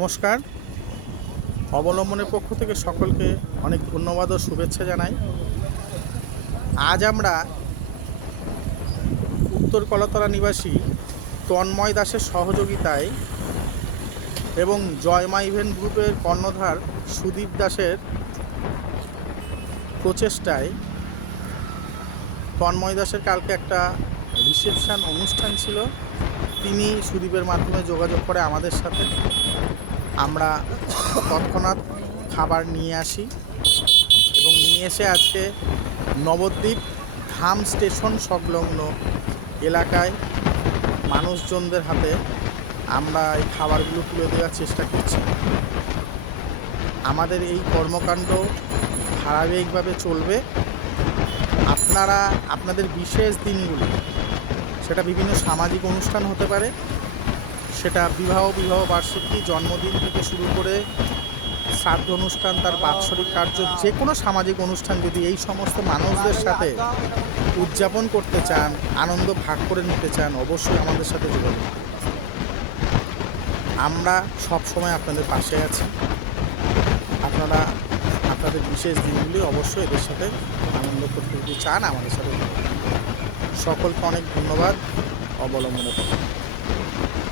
নমস্কার। অবলম্বনের পক্ষ থেকে সকলকে অনেক ধন্যবাদ ও শুভেচ্ছা জানাই। আজ আমরা উত্তর কলাতলা নিবাসী তন্ময় দাসের সহযোগিতায় এবং জয়মা ইভেন্ট গ্রুপের কর্ণধার সুদীপ দাসের প্রচেষ্টায় তন্ময় দাসের কালকে একটা রিসেপশন অনুষ্ঠান ছিল। তিনি সুদীপের মাধ্যমে যোগাযোগ করে আমাদের সাথে। আমরা তৎক্ষণাৎ খাবার নিয়ে আসি এবং নিয়ে এসে আজকে নবদ্বীপ ধাম স্টেশন সংলগ্ন এলাকায় মানুষজনদের হাতে আমরা এই খাবারগুলো তুলে দেওয়ার চেষ্টা করছি। আমাদের এই কর্মকাণ্ড ধারাবাহিকভাবে চলবে। আপনারা আপনাদের বিশেষ দিনগুলি, সেটা বিভিন্ন সামাজিক অনুষ্ঠান হতে পারে, সেটা বিবাহ বার্ষিকী, জন্মদিন থেকে শুরু করে শ্রাদ্ধ অনুষ্ঠান, তার বাৎসরিক কার্য, যে কোনো সামাজিক অনুষ্ঠান যদি এই সমস্ত মানুষদের সাথে উদযাপন করতে চান, আনন্দ ভাগ করে নিতে চান, অবশ্যই আমাদের সাথে যোগাযোগ করুন। আমরা সব সময় আপনাদের পাশে আছি। আপনারা আপনাদের বিশেষ দিনগুলি অবশ্যই এদের সাথে আনন্দ করতে যদি চান আমাদের সাথে। সকলকে অনেক ধন্যবাদ অবলম্বনের পক্ষে।